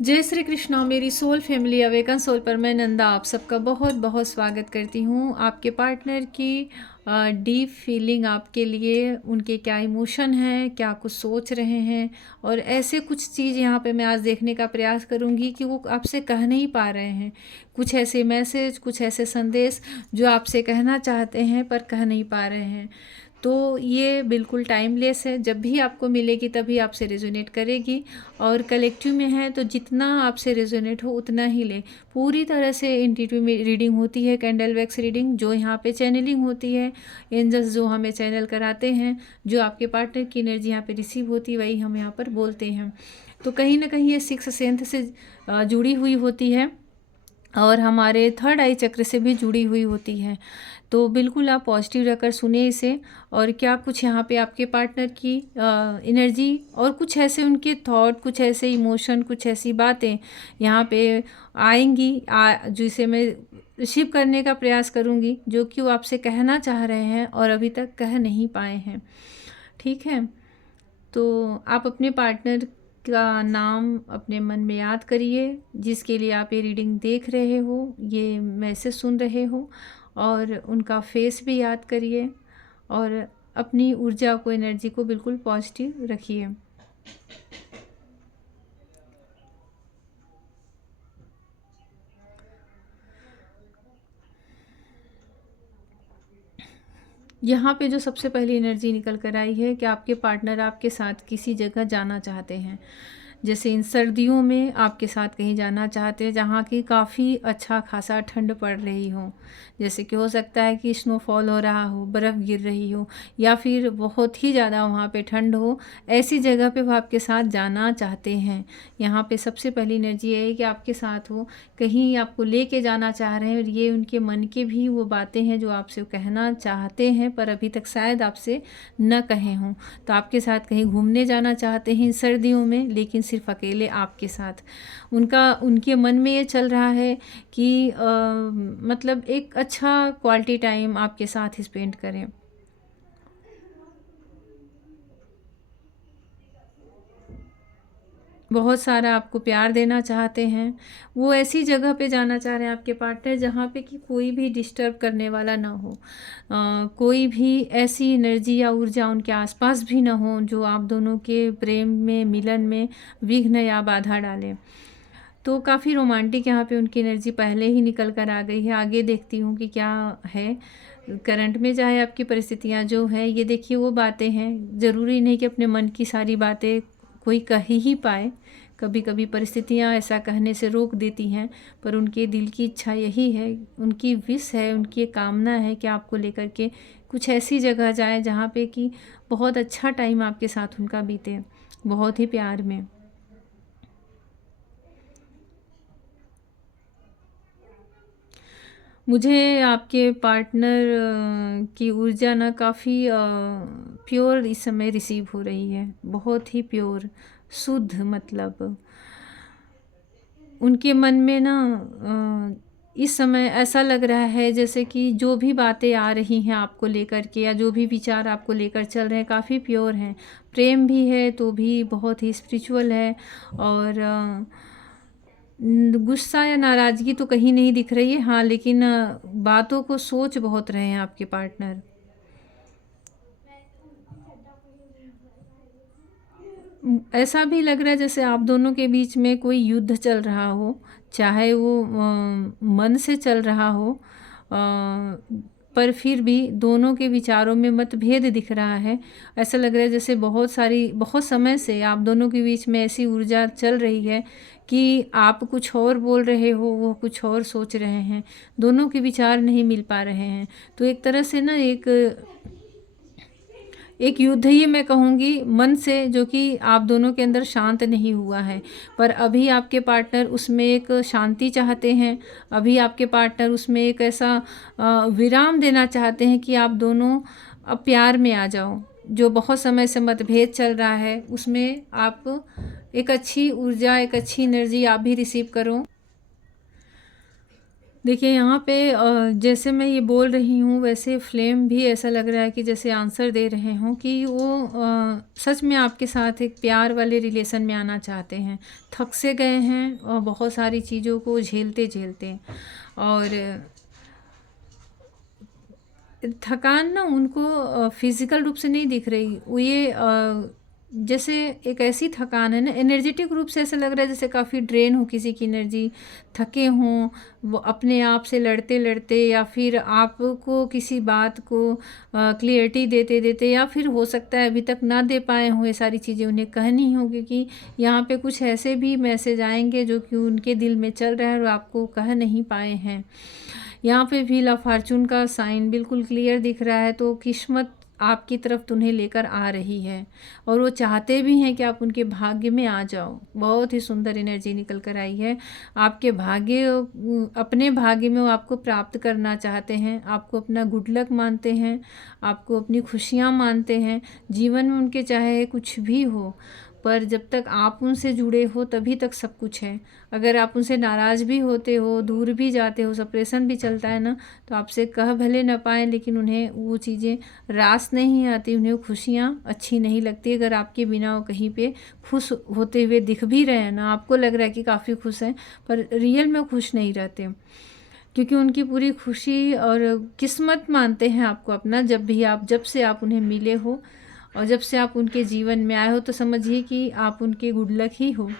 जय श्री कृष्णा। मेरी soul family awaken soul पर मैं नंदा आप सबका बहुत बहुत स्वागत करती हूँ। आपके पार्टनर की डीप फीलिंग आपके लिए, उनके क्या इमोशन हैं, क्या कुछ सोच रहे हैं, और ऐसे कुछ चीज़ यहाँ पे मैं आज देखने का प्रयास करूँगी कि वो आपसे कह नहीं पा रहे हैं। कुछ ऐसे मैसेज, कुछ ऐसे संदेश जो आपसे कहना चाहते हैं पर कह नहीं पा रहे हैं। तो ये बिल्कुल टाइमलेस है, जब भी आपको मिलेगी तभी आपसे रेजोनेट करेगी। और कलेक्टिव में है तो जितना आपसे रेजोनेट हो उतना ही लें। पूरी तरह से इंट्यूटिव में रीडिंग होती है, कैंडल वैक्स रीडिंग, जो यहाँ पे चैनलिंग होती है। एंजल्स जो हमें चैनल कराते हैं, जो आपके पार्टनर की एनर्जी यहाँ पे रिसीव होती है, वही हम यहाँ पर बोलते हैं। तो कहीं ना कहीं ये सिक्स सेंथ से जुड़ी हुई होती है और हमारे थर्ड आई चक्र से भी जुड़ी हुई होती है। तो बिल्कुल आप पॉजिटिव रहकर सुने इसे। और क्या कुछ यहाँ पे आपके पार्टनर की एनर्जी और कुछ ऐसे उनके थॉट, कुछ ऐसे इमोशन, कुछ ऐसी बातें यहाँ पे आएंगी जिसे मैं रिसीव करने का प्रयास करूँगी, जो कि वो आपसे कहना चाह रहे हैं और अभी तक कह नहीं पाए हैं। ठीक है, तो आप अपने पार्टनर का नाम अपने मन में याद करिए, जिसके लिए आप ये रीडिंग देख रहे हो, ये मैसेज सुन रहे हो, और उनका फेस भी याद करिए और अपनी ऊर्जा को, एनर्जी को बिल्कुल पॉजिटिव रखिए। यहाँ पे जो सबसे पहली एनर्जी निकल कर आई है कि आपके पार्टनर आपके साथ किसी जगह जाना चाहते हैं। जैसे इन सर्दियों में आपके साथ कहीं जाना चाहते हैं जहाँ की काफ़ी अच्छा खासा ठंड पड़ रही हो। जैसे कि हो सकता है कि स्नोफॉल हो रहा हो, बर्फ़ गिर रही हो, या फिर बहुत ही ज़्यादा वहाँ पे ठंड हो। ऐसी जगह पे वो आपके साथ जाना चाहते हैं। यहाँ पे सबसे पहली एनर्जी है कि आपके साथ हो, कहीं आपको लेके जाना चाह रहे हैं, और ये उनके मन के भी वो बातें हैं जो आपसे कहना चाहते हैं पर अभी तक शायद आपसे न कहे हों। तो आपके साथ कहीं घूमने जाना चाहते हैं इन सर्दियों में, लेकिन सिर्फ अकेले आपके साथ। उनके मन में ये चल रहा है कि मतलब एक अच्छा क्वालिटी टाइम आपके साथ स्पेंड करें। बहुत सारा आपको प्यार देना चाहते हैं। वो ऐसी जगह पे जाना चाह रहे हैं आपके पार्टनर जहाँ पे कि कोई भी डिस्टर्ब करने वाला ना हो। कोई भी ऐसी एनर्जी या ऊर्जा उनके आसपास भी ना हो जो आप दोनों के प्रेम में, मिलन में विघ्न या बाधा डालें। तो काफ़ी रोमांटिक यहाँ पे उनकी एनर्जी पहले ही निकल कर आ गई है। आगे देखती हूँ कि क्या है करंट में। चाहे आपकी परिस्थितियाँ जो हैं, ये देखिए वो बातें हैं, ज़रूरी नहीं कि अपने मन की सारी बातें कोई कह ही पाए। कभी कभी परिस्थितियाँ ऐसा कहने से रोक देती हैं, पर उनके दिल की इच्छा यही है, उनकी विश है, उनकी कामना है कि आपको लेकर के कुछ ऐसी जगह जाए जहाँ पे कि बहुत अच्छा टाइम आपके साथ उनका बीते, बहुत ही प्यार में। मुझे आपके पार्टनर की ऊर्जा ना काफ़ी प्योर इस समय रिसीव हो रही है, बहुत ही प्योर, शुद्ध। मतलब उनके मन में ना इस समय ऐसा लग रहा है जैसे कि जो भी बातें आ रही हैं आपको लेकर के, या जो भी विचार आपको लेकर चल रहे हैं, काफ़ी प्योर हैं। प्रेम भी है तो भी बहुत ही स्पिरिचुअल है। और गुस्सा या नाराज़गी तो कहीं नहीं दिख रही है, हाँ, लेकिन बातों को सोच बहुत रहे हैं आपके पार्टनर। ऐसा भी लग रहा है जैसे आप दोनों के बीच में कोई युद्ध चल रहा हो, चाहे वो मन से चल रहा हो, पर फिर भी दोनों के विचारों में मतभेद दिख रहा है। ऐसा लग रहा है जैसे बहुत समय से आप दोनों के बीच में ऐसी ऊर्जा चल रही है कि आप कुछ और बोल रहे हो, वो कुछ और सोच रहे हैं, दोनों के विचार नहीं मिल पा रहे हैं। तो एक तरह से ना एक एक युद्ध ही मैं कहूँगी मन से, जो कि आप दोनों के अंदर शांत नहीं हुआ है। पर अभी आपके पार्टनर उसमें एक शांति चाहते हैं। अभी आपके पार्टनर उसमें एक ऐसा विराम देना चाहते हैं कि आप दोनों अब प्यार में आ जाओ। जो बहुत समय से मतभेद चल रहा है उसमें आप एक अच्छी ऊर्जा, एक अच्छी एनर्जी आप भी रिसीव करो। देखिए यहाँ पे जैसे मैं ये बोल रही हूँ वैसे फ्लेम भी ऐसा लग रहा है कि जैसे आंसर दे रहे हों कि वो सच में आपके साथ एक प्यार वाले रिलेशन में आना चाहते हैं। थक से गए हैं और बहुत सारी चीज़ों को झेलते-झेलते, और थकान ना उनको फिज़िकल रूप से नहीं दिख रही। वो ये जैसे एक ऐसी थकान है ना, एनर्जेटिक रूप से ऐसा लग रहा है जैसे काफ़ी ड्रेन हो किसी की एनर्जी, थके हों, वो अपने आप से लड़ते-लड़ते, या फिर आपको किसी बात को क्लियरिटी देते-देते, या फिर हो सकता है अभी तक ना दे पाए हों, ये सारी चीज़ें उन्हें कहनी हों, क्योंकि यहाँ पे कुछ ऐसे भी मैसेज आएँगे जो कि उनके दिल में चल रहा है और आपको कह नहीं पाए हैं। यहाँ पे व्हील ऑफ फॉर्च्यून का साइन बिल्कुल क्लियर दिख रहा है, तो किस्मत आपकी तरफ तुम्हें लेकर आ रही है, और वो चाहते भी हैं कि आप उनके भाग्य में आ जाओ। बहुत ही सुंदर एनर्जी निकल कर आई है। आपके भाग्य, अपने भाग्य में वो आपको प्राप्त करना चाहते हैं, आपको अपना गुड लक मानते हैं, आपको अपनी खुशियाँ मानते हैं। जीवन में उनके चाहे कुछ भी हो, पर जब तक आप उनसे जुड़े हो तभी तक सब कुछ है। अगर आप उनसे नाराज़ भी होते हो, दूर भी जाते हो, सेपरेशन भी चलता है ना, तो आपसे कह भले ना पाएँ, लेकिन उन्हें वो चीज़ें रास नहीं आती, उन्हें वो खुशियाँ अच्छी नहीं लगती। अगर आपके बिना वो कहीं पे खुश होते हुए दिख भी रहे हैं ना, आपको लग रहा है कि काफ़ी खुश हैं, पर रियल में वो खुश नहीं रहते, क्योंकि उनकी पूरी खुशी और किस्मत मानते हैं आपको अपना। जब से आप उन्हें मिले हो और जब से आप उनके जीवन में आए हो, तो समझिए कि आप उनके गुड लक ही हो।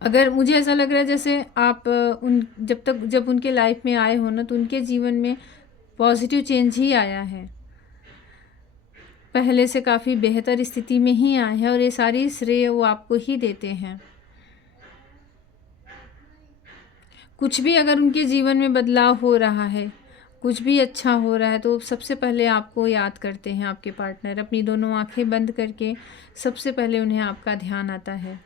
अगर मुझे ऐसा लग रहा है जैसे आप उन जब उनके लाइफ में आए हो ना, तो उनके जीवन में पॉजिटिव चेंज ही आया है। पहले से काफ़ी बेहतर स्थिति में ही आए हैं, और ये सारी श्रेय वो आपको ही देते हैं। कुछ भी अगर उनके जीवन में बदलाव हो रहा है, कुछ भी अच्छा हो रहा है, तो सबसे पहले आपको याद करते हैं आपके पार्टनर। अपनी दोनों आंखें बंद करके सबसे पहले उन्हें आपका ध्यान आता है।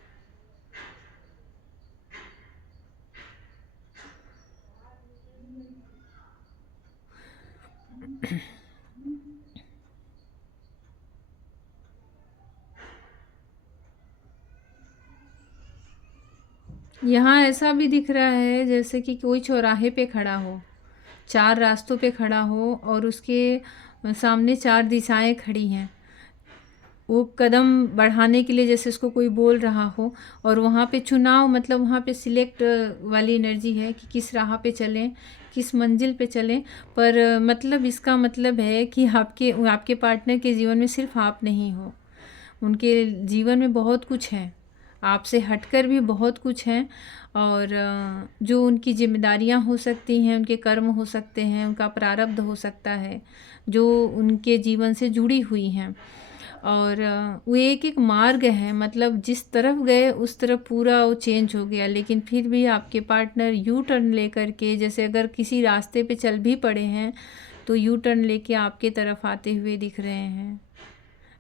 यहाँ ऐसा भी दिख रहा है जैसे कि कोई चौराहे पे खड़ा हो, 4 रास्तों पे खड़ा हो, और उसके सामने 4 दिशाएं खड़ी हैं। वो कदम बढ़ाने के लिए जैसे उसको कोई बोल रहा हो, और वहाँ पे चुनाव, मतलब वहाँ पे सिलेक्ट वाली एनर्जी है कि किस राह पे चलें, किस मंजिल पे चलें। पर मतलब इसका मतलब है कि आपके पार्टनर के जीवन में सिर्फ आप नहीं हो, उनके जीवन में बहुत कुछ है, आपसे हटकर भी बहुत कुछ है। और जो उनकी जिम्मेदारियां हो सकती हैं, उनके कर्म हो सकते हैं, उनका प्रारब्ध हो सकता है, जो उनके जीवन से जुड़ी हुई हैं। और वो एक एक मार्ग है, मतलब जिस तरफ गए उस तरफ पूरा वो चेंज हो गया, लेकिन फिर भी आपके पार्टनर यू टर्न लेकर के, जैसे अगर किसी रास्ते पे चल भी पड़े हैं, तो यू टर्न लेके आपके तरफ आते हुए दिख रहे हैं।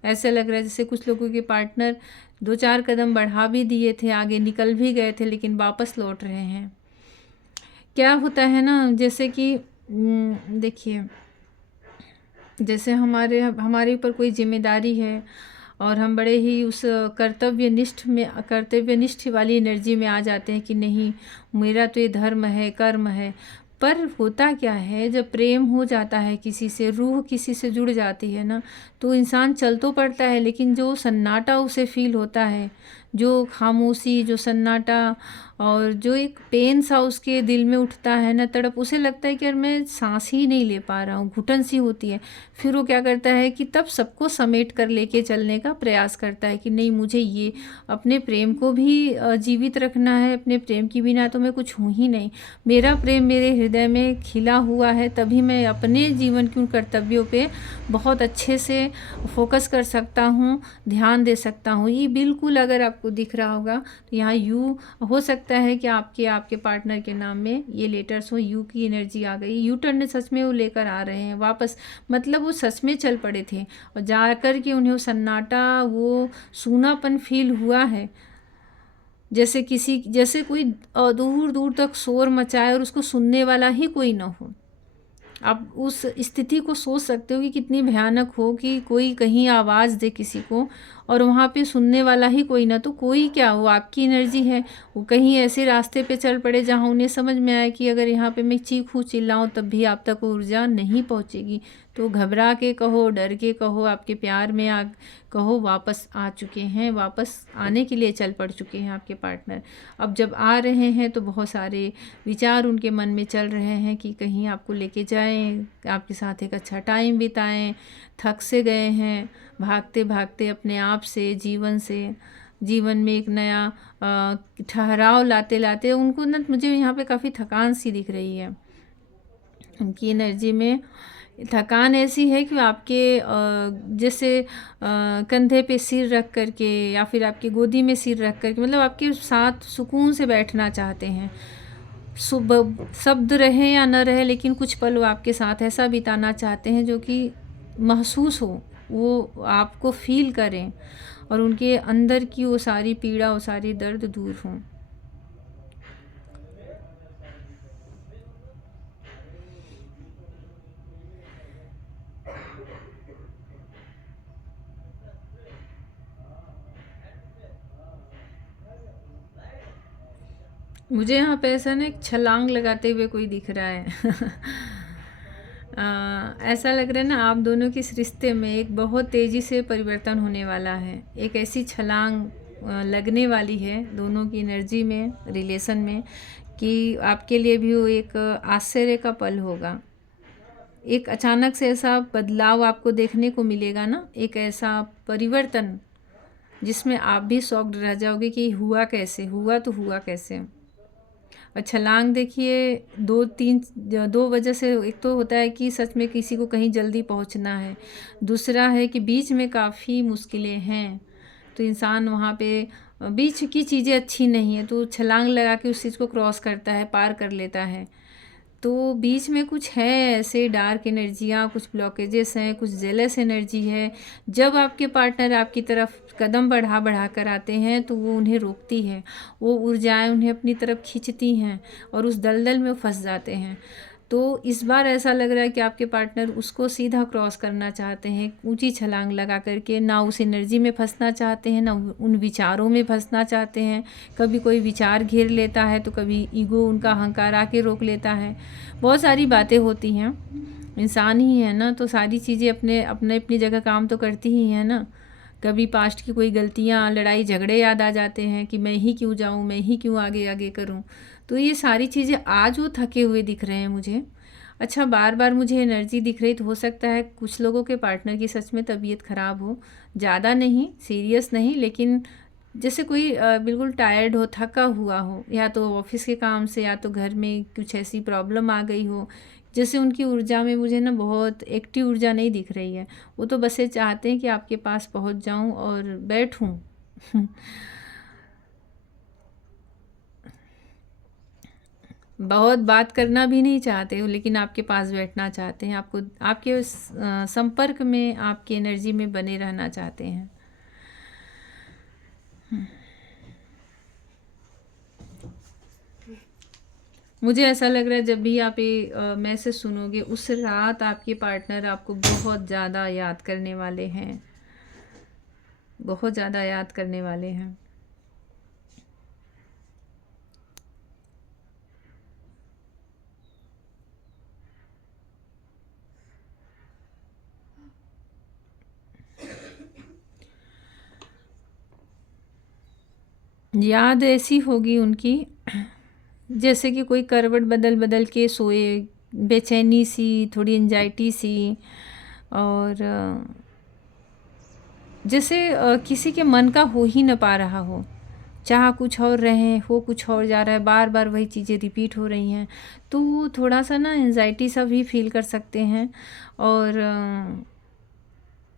ऐसा लग रहा है जैसे कुछ लोगों के पार्टनर 2-4 कदम बढ़ा भी दिए थे, आगे निकल भी गए थे, लेकिन वापस लौट रहे हैं। क्या होता है ना, जैसे कि देखिए, जैसे हमारे ऊपर कोई जिम्मेदारी है, और हम बड़े ही उस कर्तव्यनिष्ठ वाली एनर्जी में आ जाते हैं कि नहीं, मेरा तो ये धर्म है, कर्म है। पर होता क्या है, जब प्रेम हो जाता है किसी से, रूह किसी से जुड़ जाती है ना, तो इंसान चल तो पड़ता है, लेकिन जो सन्नाटा उसे फील होता है, जो खामोशी, जो सन्नाटा, और जो एक पेन सा उसके दिल में उठता है ना, तड़प, उसे लगता है कि यार मैं सांस ही नहीं ले पा रहा हूँ, घुटन सी होती है। फिर वो क्या करता है कि तब सबको समेट कर लेके चलने का प्रयास करता है कि नहीं, मुझे ये अपने प्रेम को भी जीवित रखना है, अपने प्रेम के बिना तो मैं कुछ हूँ ही नहीं। मेरा प्रेम मेरे हृदय में खिला हुआ है, तभी मैं अपने जीवन के उन कर्तव्यों पे बहुत अच्छे से फोकस कर सकता हूँ, ध्यान दे सकता हूँ। ये बिल्कुल अगर आपको दिख रहा होगा, तो यहाँ यू हो सकता है कि आपके पार्टनर के नाम में ये लेटर्स हो, यू की एनर्जी आ गई। यू टर्न सच में वो लेकर आ रहे हैं वापस, मतलब वो सच में चल पड़े थे, और जाकर के उन्हें वो सन्नाटा, वो सूनापन फील हुआ है, जैसे कोई दूर दूर तक शोर मचाए और उसको सुनने वाला ही कोई ना हो। आप उस स्थिति को सोच सकते हो कि कितनी भयानक हो, कि कोई कहीं आवाज़ दे किसी को, और वहाँ पे सुनने वाला ही कोई ना, तो कोई क्या, वो आपकी एनर्जी है। वो कहीं ऐसे रास्ते पे चल पड़े जहाँ उन्हें समझ में आए कि अगर यहाँ पे मैं चीखूँ चिल्लाऊँ तब भी आप तक ऊर्जा नहीं पहुँचेगी, तो घबरा के कहो, डर के कहो, आपके प्यार में कहो, वापस आ चुके हैं, वापस आने के लिए चल पड़ चुके हैं आपके पार्टनर। अब जब आ रहे हैं तो बहुत सारे विचार उनके मन में चल रहे हैं कि कहीं आपको लेके जाएं, आपके साथ एक अच्छा टाइम बिताएं। थक से गए हैं भागते भागते अपने आप से, जीवन में एक नया ठहराव लाते लाते उनको ना, मुझे यहाँ पे काफ़ी थकान सी दिख रही है। उनकी एनर्जी में थकान ऐसी है कि आपके जैसे कंधे पे सिर रख करके या फिर आपकी गोदी में सिर रख करके, मतलब आपके साथ सुकून से बैठना चाहते हैं। सुबह शब्द रहे या न रहे, लेकिन कुछ पल वो आपके साथ ऐसा बिताना चाहते हैं जो कि महसूस हो, वो आपको फील करें और उनके अंदर की वो सारी पीड़ा, वो सारी दर्द दूर हों। मुझे यहाँ पे ऐसा ना एक छलांग लगाते हुए कोई दिख रहा है। ऐसा लग रहा है ना, आप दोनों के इस रिश्ते में एक बहुत तेज़ी से परिवर्तन होने वाला है। एक ऐसी छलांग लगने वाली है दोनों की एनर्जी में, रिलेशन में, कि आपके लिए भी वो एक आश्चर्य का पल होगा। एक अचानक से ऐसा बदलाव आपको देखने को मिलेगा ना, एक ऐसा परिवर्तन जिसमें आप भी शॉक्ड रह जाओगे कि हुआ कैसे, हुआ तो हुआ कैसे। और छलांग देखिए, दो वजह से, एक तो होता है कि सच में किसी को कहीं जल्दी पहुंचना है, दूसरा है कि बीच में काफ़ी मुश्किलें हैं, तो इंसान वहाँ पे बीच की चीज़ें अच्छी नहीं है तो छलांग लगा के उस चीज़ को क्रॉस करता है, पार कर लेता है। तो बीच में कुछ है ऐसे डार्क एनर्जियाँ, कुछ ब्लॉकेजेस हैं, कुछ जेलस एनर्जी है। जब आपके पार्टनर आपकी तरफ कदम बढ़ा बढ़ा कर आते हैं तो वो उन्हें रोकती है, वो ऊर्जाएं उन्हें अपनी तरफ खींचती हैं और उस दलदल में फंस जाते हैं। तो इस बार ऐसा लग रहा है कि आपके पार्टनर उसको सीधा क्रॉस करना चाहते हैं, ऊंची छलांग लगा करके, ना उस एनर्जी में फंसना चाहते हैं, ना उन विचारों में फंसना चाहते हैं। कभी कोई विचार घेर लेता है तो कभी ईगो, उनका अहंकार आके रोक लेता है। बहुत सारी बातें होती हैं, इंसान ही है ना, तो सारी चीज़ें अपने अपने अपनी जगह काम तो करती ही हैं ना। कभी पास्ट की कोई गलतियाँ, लड़ाई झगड़े याद आ जाते हैं कि मैं ही क्यों जाऊँ, मैं ही क्यों आगे आगे करूँ। तो ये सारी चीज़ें आज वो थके हुए दिख रहे हैं मुझे। अच्छा, बार बार मुझे एनर्जी दिख रही, तो हो सकता है कुछ लोगों के पार्टनर की सच में तबीयत ख़राब हो। ज़्यादा नहीं, सीरियस नहीं, लेकिन जैसे कोई बिल्कुल टायर्ड हो, थका हुआ हो, या तो ऑफिस के काम से या तो घर में कुछ ऐसी प्रॉब्लम आ गई हो। जैसे उनकी ऊर्जा में मुझे ना बहुत एक्टिव ऊर्जा नहीं दिख रही है। वो तो बस ये चाहते हैं कि आपके पास पहुंच जाऊं और बैठूं। बहुत बात करना भी नहीं चाहते हो, लेकिन आपके पास बैठना चाहते हैं, आपको आपके संपर्क में, आपकी एनर्जी में बने रहना चाहते हैं। मुझे ऐसा लग रहा है जब भी आप ये मैसेज सुनोगे, उस रात आपके पार्टनर आपको बहुत ज़्यादा याद करने वाले हैं, बहुत ज़्यादा याद करने वाले हैं। याद ऐसी होगी उनकी जैसे कि कोई करवट बदल बदल के सोए, बेचैनी सी, थोड़ी एंजाइटी सी, और जैसे किसी के मन का हो ही न पा रहा हो, चाह कुछ और रहे हो कुछ और जा रहा है, बार बार वही चीज़ें रिपीट हो रही हैं, तो वो थोड़ा सा ना एंजाइटी सा भी फील कर सकते हैं। और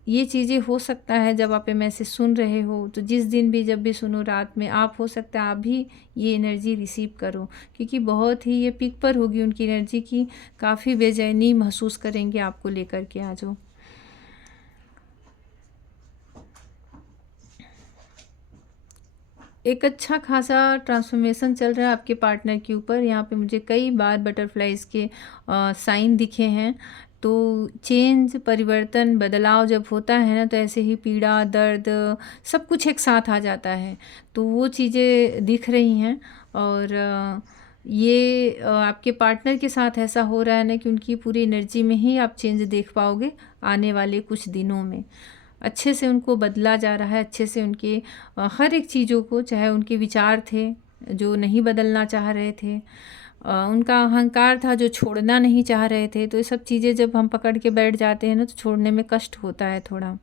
ये चीज़ें हो सकता है जब आप ये मैसेज सुन रहे हो, तो जिस दिन भी जब भी सुनो रात में, आप हो सकता है आप भी ये एनर्जी रिसीव करो, क्योंकि बहुत ही ये पीक पर होगी उनकी एनर्जी की, काफ़ी बेचैनी महसूस करेंगे आपको लेकर के आज वो। एक अच्छा खासा ट्रांसफॉर्मेशन चल रहा है आपके पार्टनर के ऊपर। यहाँ पे मुझे कई बार बटरफ्लाइज के साइन दिखे हैं, तो चेंज, परिवर्तन, बदलाव जब होता है ना, तो ऐसे ही पीड़ा, दर्द सब कुछ एक साथ आ जाता है। तो वो चीज़ें दिख रही हैं। और ये आपके पार्टनर के साथ ऐसा हो रहा है ना कि उनकी पूरी एनर्जी में ही आप चेंज देख पाओगे आने वाले कुछ दिनों में। अच्छे से उनको बदला जा रहा है, अच्छे से उनके हर एक चीज़ों को, चाहे उनके विचार थे जो नहीं बदलना चाह रहे थे, उनका अहंकार था जो छोड़ना नहीं चाह रहे थे, तो ये सब चीज़ें जब हम पकड़ के बैठ जाते हैं ना, तो छोड़ने में कष्ट होता है थोड़ा।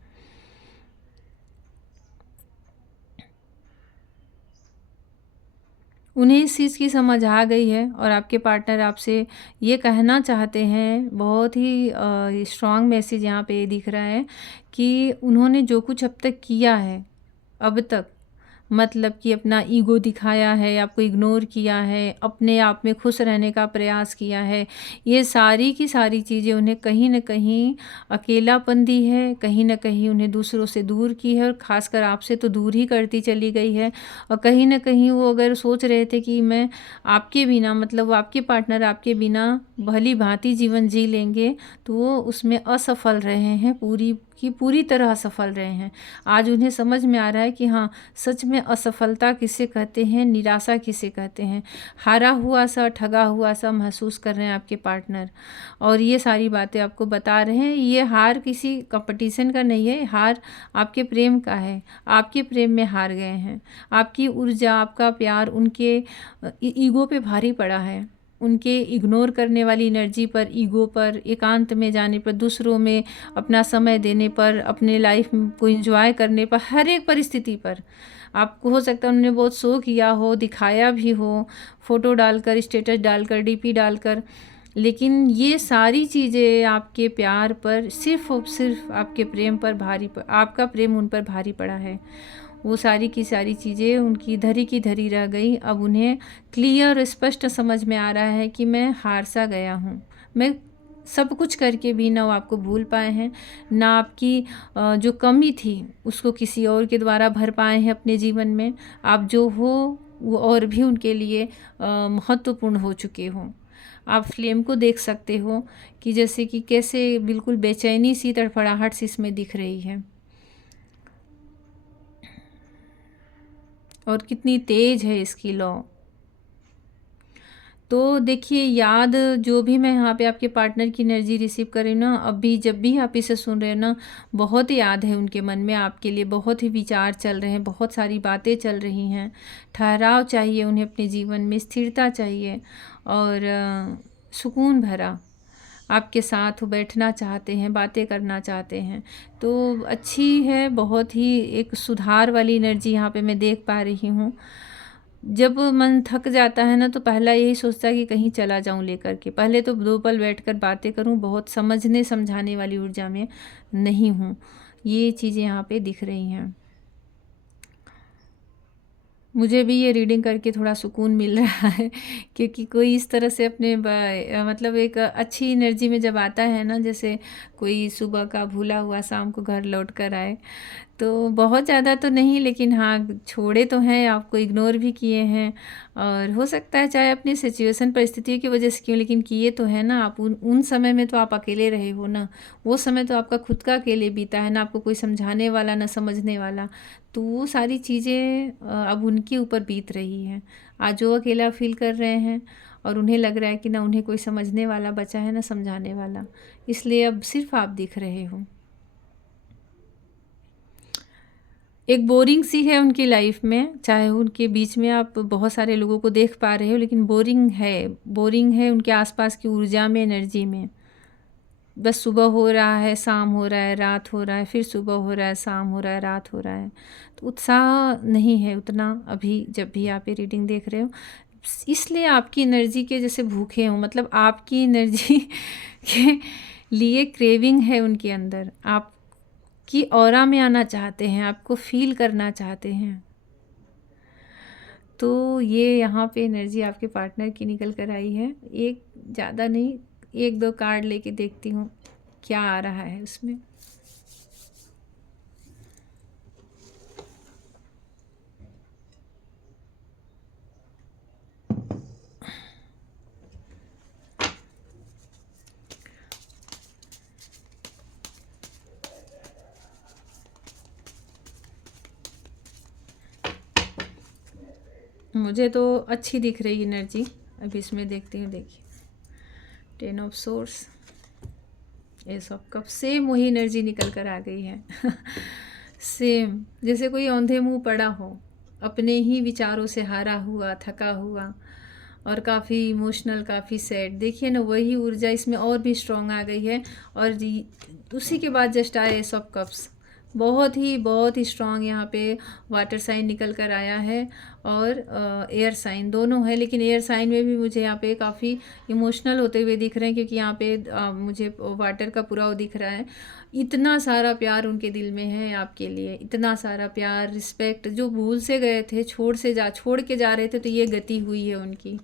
उन्हें इस चीज़ की समझ आ गई है और आपके पार्टनर आपसे ये कहना चाहते हैं, बहुत ही स्ट्रॉन्ग मैसेज यहाँ पे दिख रहा है कि उन्होंने जो कुछ अब तक किया है, अब तक मतलब कि अपना ईगो दिखाया है, आपको इग्नोर किया है, अपने आप में खुश रहने का प्रयास किया है, ये सारी की सारी चीज़ें उन्हें कहीं न कहीं अकेलापन दी है, कहीं न कहीं उन्हें दूसरों से दूर की है और ख़ासकर आपसे तो दूर ही करती चली गई है। और कहीं न कहीं वो अगर सोच रहे थे कि मैं आपके बिना, मतलब वो आपके पार्टनर आपके बिना भली-भाँति जीवन जी लेंगे, तो वो उसमें असफल रहे हैं, पूरी तरह असफल रहे हैं। आज उन्हें समझ में आ रहा है कि हाँ, सच में असफलता किसे कहते हैं, निराशा किसे कहते हैं। हारा हुआ सा, ठगा हुआ सा महसूस कर रहे हैं आपके पार्टनर और ये सारी बातें आपको बता रहे हैं। ये हार किसी कॉम्पिटिशन का नहीं है, हार आपके प्रेम का है। आपके प्रेम में हार गए हैं। आपकी ऊर्जा, आपका प्यार उनके ईगो पे भारी पड़ा है। उनके इग्नोर करने वाली एनर्जी पर, ईगो पर, एकांत में जाने पर, दूसरों में अपना समय देने पर, अपने लाइफ को एंजॉय करने पर, हर एक परिस्थिति पर आपको हो सकता है उन्होंने बहुत शो किया हो, दिखाया भी हो, फ़ोटो डालकर, स्टेटस डालकर, डीपी डालकर, लेकिन ये सारी चीज़ें आपके प्यार पर, सिर्फ़ और सिर्फ़ आपके प्रेम पर आपका प्रेम उन पर भारी पड़ा है। वो सारी की सारी चीज़ें उनकी धरी की धरी रह गई। अब उन्हें क्लियर और स्पष्ट समझ में आ रहा है कि मैं हार सा गया हूँ। मैं सब कुछ करके भी ना वो आपको भूल पाए हैं, ना आपकी जो कमी थी उसको किसी और के द्वारा भर पाए हैं अपने जीवन में। आप जो हो वो और भी उनके लिए महत्वपूर्ण हो चुके हो। आप फ्लेम को देख सकते हो कि जैसे कि कैसे बिल्कुल बेचैनी सी, तड़फड़ाहट सी इसमें दिख रही है और कितनी तेज है इसकी लौ। तो देखिए, याद जो भी मैं यहाँ पे आपके पार्टनर की एनर्जी रिसीव कर रही हूँ ना, अभी जब भी आप इसे सुन रहे हो ना, बहुत याद है उनके मन में आपके लिए, बहुत ही विचार चल रहे हैं, बहुत सारी बातें चल रही हैं। ठहराव चाहिए उन्हें अपने जीवन में, स्थिरता चाहिए और सुकून भरा आपके साथ वो बैठना चाहते हैं, बातें करना चाहते हैं। तो अच्छी है, बहुत ही एक सुधार वाली एनर्जी यहाँ पे मैं देख पा रही हूँ। जब मन थक जाता है ना, तो पहला यही सोचता है कि कहीं चला जाऊं लेकर के, पहले तो 2 पल बैठकर बातें करूं। बहुत समझने समझाने वाली ऊर्जा में नहीं हूं। ये चीज़ें यहाँ पे दिख रही हैं। मुझे भी ये रीडिंग करके थोड़ा सुकून मिल रहा है क्योंकि कोई इस तरह से अपने मतलब एक अच्छी एनर्जी में जब आता है ना, जैसे कोई सुबह का भूला हुआ शाम को घर लौट कर आए, तो बहुत ज़्यादा तो नहीं, लेकिन हाँ, छोड़े तो हैं, आपको इग्नोर भी किए हैं और हो सकता है चाहे अपनी सिचुएशन, परिस्थितियों की वजह से क्यों, लेकिन किए तो हैं ना। आप उन समय में तो आप अकेले रहे हो ना, वो समय तो आपका खुद का अकेले बीता है ना, आपको कोई समझाने वाला ना समझने वाला। तो वो सारी चीज़ें अब उनके ऊपर बीत रही हैं। आज वो अकेला फील कर रहे हैं और उन्हें लग रहा है कि ना उन्हें कोई समझने वाला बचा है ना समझाने वाला, इसलिए अब सिर्फ आप दिख रहे हो। एक बोरिंग सी है उनकी लाइफ में, चाहे उनके बीच में आप बहुत सारे लोगों को देख पा रहे हो, लेकिन बोरिंग है उनके आसपास की ऊर्जा में, एनर्जी में। बस सुबह हो रहा है, शाम हो रहा है, रात हो रहा है, फिर सुबह हो रहा है, शाम हो रहा है, रात हो रहा है। तो उत्साह नहीं है उतना अभी, जब भी आप ये रीडिंग देख रहे हो। इसलिए आपकी एनर्जी के जैसे भूखे हो, मतलब आपकी एनर्जी के लिए क्रेविंग है उनके अंदर, आपकी ऑरा में आना चाहते हैं, आपको फील करना चाहते हैं। तो ये यहाँ पे एनर्जी आपके पार्टनर की निकल कर आई है। एक ज़्यादा नहीं, 1-2 कार्ड लेके देखती हूँ क्या आ रहा है उसमें। मुझे तो अच्छी दिख रही एनर्जी। अब इसमें देखती हूँ, देखिए 10 of source, S of cup, same वही एनर्जी निकल कर आ गई है। सेम जैसे कोई औंधे मुंह पड़ा हो, अपने ही विचारों से हारा हुआ, थका हुआ और काफ़ी इमोशनल, काफ़ी सैड। देखिए ना, वही ऊर्जा इसमें और भी स्ट्रॉन्ग आ गई है। और उसी के बाद जस्ट आया एस ऑफ कप्स, बहुत ही स्ट्रॉन्ग यहाँ पे वाटर साइन निकल कर आया है और एयर साइन दोनों है। लेकिन एयर साइन में भी मुझे यहाँ पे काफ़ी इमोशनल होते हुए दिख रहे हैं, क्योंकि यहाँ पे मुझे वाटर का पूरा वो दिख रहा है। इतना सारा प्यार उनके दिल में है आपके लिए, इतना सारा प्यार, रिस्पेक्ट। जो भूल से गए थे, छोड़ के जा रहे थे, तो ये गति हुई है उनकी।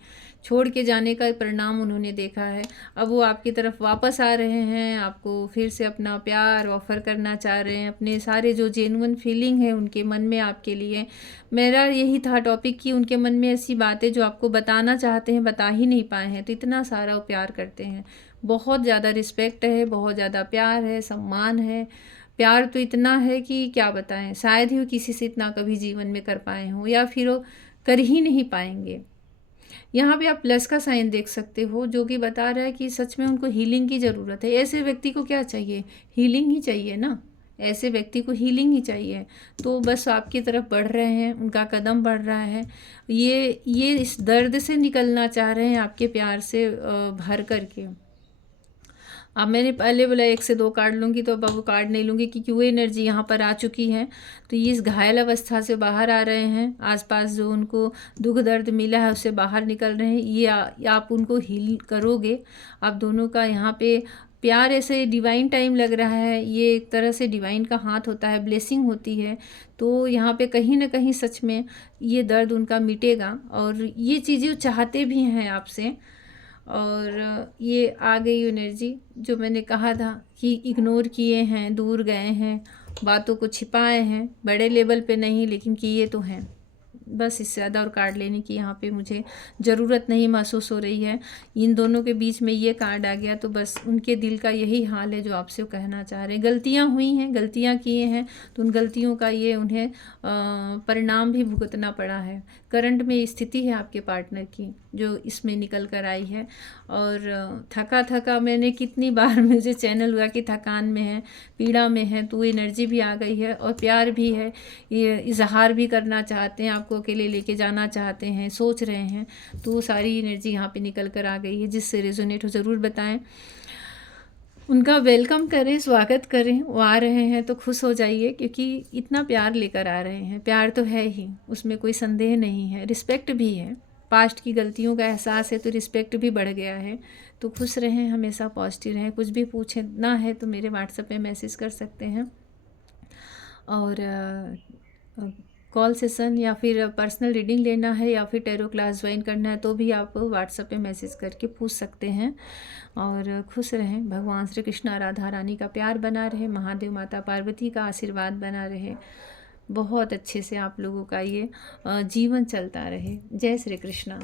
छोड़ के जाने का परिणाम उन्होंने देखा है। अब वो आपकी तरफ वापस आ रहे हैं, आपको फिर से अपना प्यार ऑफ़र करना चाह रहे हैं, अपने सारे जो जेन्युइन फीलिंग है उनके मन में आपके लिए। मेरा यही था टॉपिक कि उनके मन में ऐसी बातें जो आपको बताना चाहते हैं, बता ही नहीं पाए हैं, तो इतना सारा वो प्यार करते हैं। बहुत ज़्यादा रिस्पेक्ट है, बहुत ज़्यादा प्यार है, सम्मान है। प्यार तो इतना है कि क्या बताएं, शायद ही वो किसी से इतना कभी जीवन में कर पाए हों, या फिर वो कर ही नहीं पाएंगे। यहाँ पे आप प्लस का साइन देख सकते हो, जो कि बता रहा है कि सच में उनको हीलिंग की ज़रूरत है। ऐसे व्यक्ति को क्या चाहिए? हीलिंग ही चाहिए ना। ऐसे व्यक्ति को हीलिंग ही चाहिए। तो बस आपकी तरफ बढ़ रहे हैं, उनका कदम बढ़ रहा है। ये इस दर्द से निकलना चाह रहे हैं, आपके प्यार से भर करके। अब मैंने पहले बोला 1 से 2 कार्ड लूँगी, तो अब वो कार्ड नहीं लूँगी, क्योंकि वो एनर्जी यहाँ पर आ चुकी है। तो ये इस घायल अवस्था से बाहर आ रहे हैं। आसपास जो उनको दुख दर्द मिला है उससे बाहर निकल रहे हैं। ये आप उनको हील करोगे। आप दोनों का यहाँ पे प्यार ऐसे डिवाइन टाइम लग रहा है। ये एक तरह से डिवाइन का हाथ होता है, ब्लेसिंग होती है। तो यहाँ पे कहीं ना कहीं सच में ये दर्द उनका मिटेगा, और ये चीज़ें चाहते भी हैं आपसे। और ये आ गई एनर्जी जो मैंने कहा था कि इग्नोर किए हैं, दूर गए हैं, बातों को छिपाए हैं, बड़े लेवल पे नहीं लेकिन किए तो हैं। बस इससे ज़्यादा और कार्ड लेने की यहाँ पे मुझे ज़रूरत नहीं महसूस हो रही है। इन दोनों के बीच में ये कार्ड आ गया, तो बस उनके दिल का यही हाल है जो आपसे वो कहना चाह रहे हैं। गलतियाँ हुई हैं, गलतियाँ किए हैं, तो उन गलतियों का ये उन्हें परिणाम भी भुगतना पड़ा है। करंट में स्थिति है आपके पार्टनर की जो इसमें निकल कर आई है। और थका मैंने कितनी बार मुझे चैनल हुआ कि थकान में है, पीड़ा में है, तो एनर्जी भी आ गई है और प्यार भी है। ये इजहार भी करना चाहते हैं, आपको अकेले लेके जाना चाहते हैं, सोच रहे हैं, तो वो सारी एनर्जी यहाँ पे निकल कर आ गई है। जिससे रेजोनेट हो ज़रूर बताएं, उनका वेलकम करें, स्वागत करें। वो आ रहे हैं तो खुश हो जाइए, क्योंकि इतना प्यार लेकर आ रहे हैं। प्यार तो है ही, उसमें कोई संदेह नहीं है। रिस्पेक्ट भी है, पास्ट की गलतियों का एहसास है, तो रिस्पेक्ट भी बढ़ गया है। तो खुश रहें, हमेशा पॉजिटिव रहें। कुछ भी पूछना है तो मेरे व्हाट्सएप पे मैसेज कर सकते हैं, और कॉल सेशन या फिर पर्सनल रीडिंग लेना है या फिर टैरो क्लास ज्वाइन करना है तो भी आप व्हाट्सएप पे मैसेज करके पूछ सकते हैं। और खुश रहें। भगवान श्री कृष्ण राधा रानी का प्यार बना रहे, महादेव माता पार्वती का आशीर्वाद बना रहे, बहुत अच्छे से आप लोगों का ये जीवन चलता रहे। जय श्री कृष्णा।